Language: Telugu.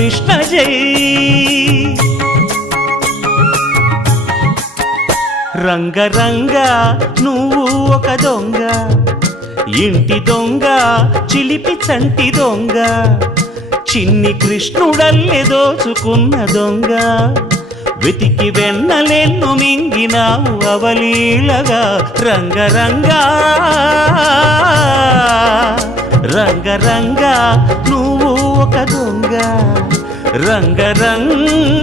కృష్ణ జై. రంగ రంగ నువ్వు ఒక దొంగ, ఇంటి దొంగ చిలిపి చంటి దొంగ, చిన్ని కృష్ణుడల్లె దోచుకున్న దొంగ, వెతికి వెన్నలెన్ను మింగినావు అవలీలగా. రంగ రంగ రంగ రంగ నువ్వు ఒక దొంగ, రంగ రంగ.